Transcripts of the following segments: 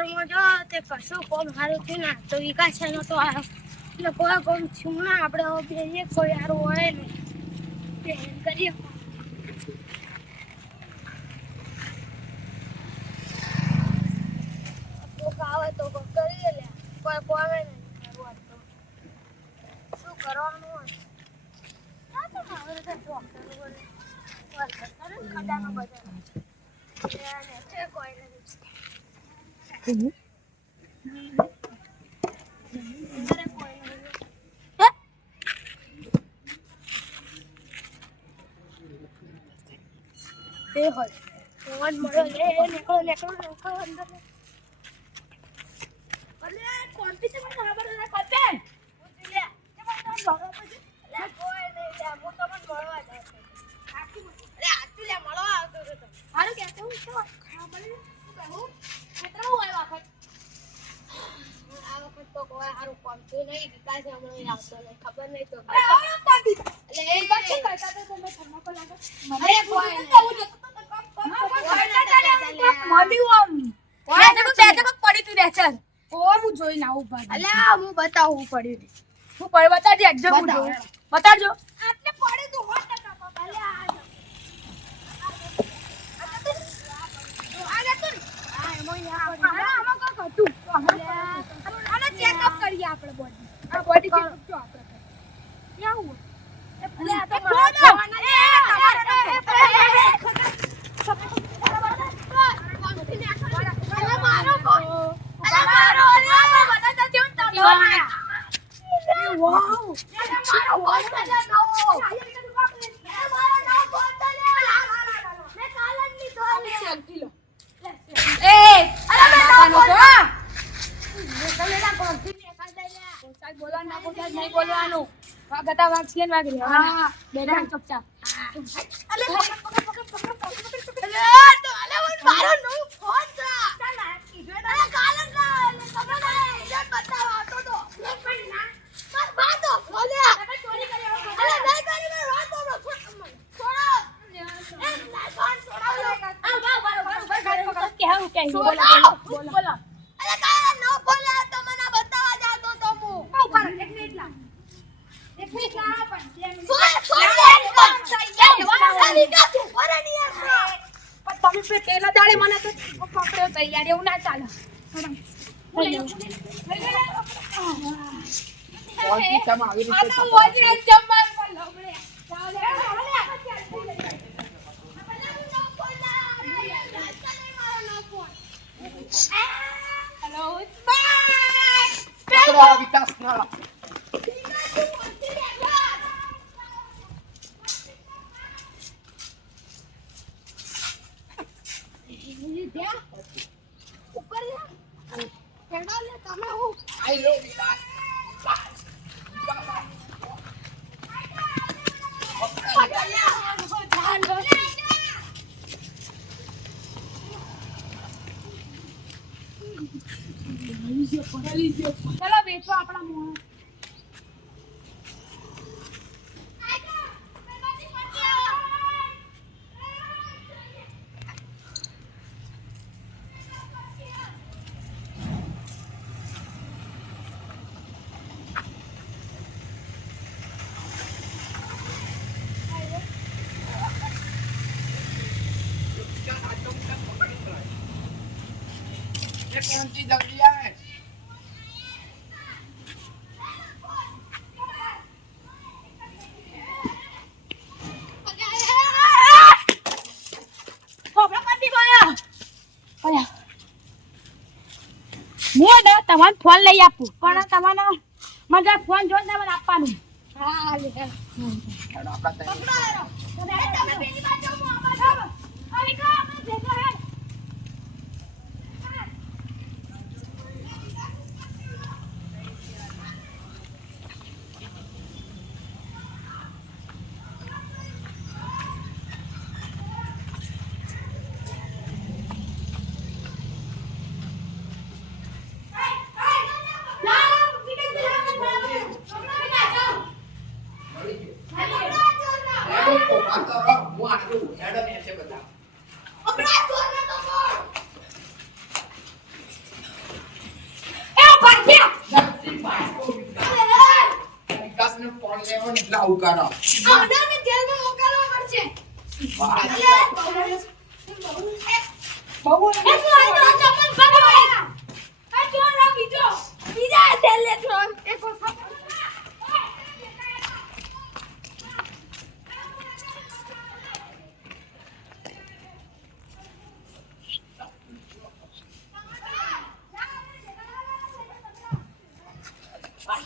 વારમાં જો તે કશું કોમ સારું થયું ના. તો વિકાસ છે તો એટલે કોઈ કોમ થયું ના. આપણે જઈએ કોઈ સારું હોય ને. તે કરીએ. આવે તો કરી લે કોઈ કોમે નહીં શું કરવાનું આ તો મારે તો ડોક્ટર બોલે વાત કરે ને ખડાનો બજાર. કોઈ નથી તે હોય ફોન મળ્યો લે નીકળો નીકળો નીકળો અંદર અલે કોમ્પિટિશનમાં ખબર ના કરતે લે કે મને ભરો પછી લે કોઈ નહીં લે હું તમને મળવા જાઉં છું આખી અરે આટલું લે, મળવા આવતો હતો. હારું કે, તો શું ખબર શું કહું કેટલા હોય વખત આ વખત તો કોઈ હારું થયું નહીં વિકાસ હમણાં આવતો નહીં ખબર નહીં તો બતાડજો પડે. તો આ. આ? આ એમાં યા આપણે body. આ બોડી ચેક જો આપણે કેવું હોય? અલ્યા, આ તો એ મારા બોલો. જવાના છે. તમારે તો- અલ્યા, મારો ફોન. અલ્યા, મારો, અલ્યા. બતાવતા કેવું તમે? વાવ અલ્યા, મારો ફોન છે, અલ્યા, નવો. અલ્યા, મારો નવો ફોન છે, અલ્યા. મેં કાલે જ લીધો, અલ્યા. સેલ્ફી લો એ અરે મેં નવો ફોન હા તમે ના કોણથી દેખાડતા લ્યા. પોસાક બોલવાનું ના પોસાક નહીં બોલવાનું વાગતા વાગશે ને વાગી રહેવાના બેઠા ચૂપચાપ અલે પકડ, પકડ, પકડ, પકડ, પકડ, પકડ, પકડ. અલે, તો અલે મારો નવો ફોન છે. અલે કાલે ના, તમે ના, એ બતાવવા આવતો તો. માર વાંધો, અલ્યા. અલે નહીં કરી, મેં વાંધો નો. છોડો. એ ના, ફોન છોડાવો. કેવું કે છોડો. બોલો બોલો બોલો અલે કાલે નવો ફોન લાવ્યો તો મને બતાવવા જાતો તો હું. છોડ, છોડ દે, ફોન. અલે વિકાસ, ઊભો રહે નહીં યાર. પણ તમે પે- પેલા દાડે મને તો પકડ્યો તૈયાર એવું ના ચાલે આ તો વોજરે જમવા પર લવડે. હેલો બાય વિકાસ ના આઈ લો વિકાસ ચલો બેસો આપણા મોં એ જલ્દી આવે હું ને તમારે ફોન લઈ આપું પણ તમારે મને ફોન જોઈને તમારે આપવાનું હા લે Bawal. Ito, ano naman ba? Ay, John, Robbie, John. Hindi, tell it, John.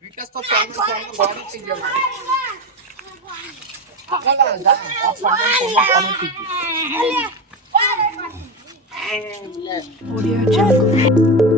Vikas ફોનાલીએ phone તો ગોળા થઈ. તો ગયો. બોલા, જા. ગોળી થઈ ગયો. Audio Jungle.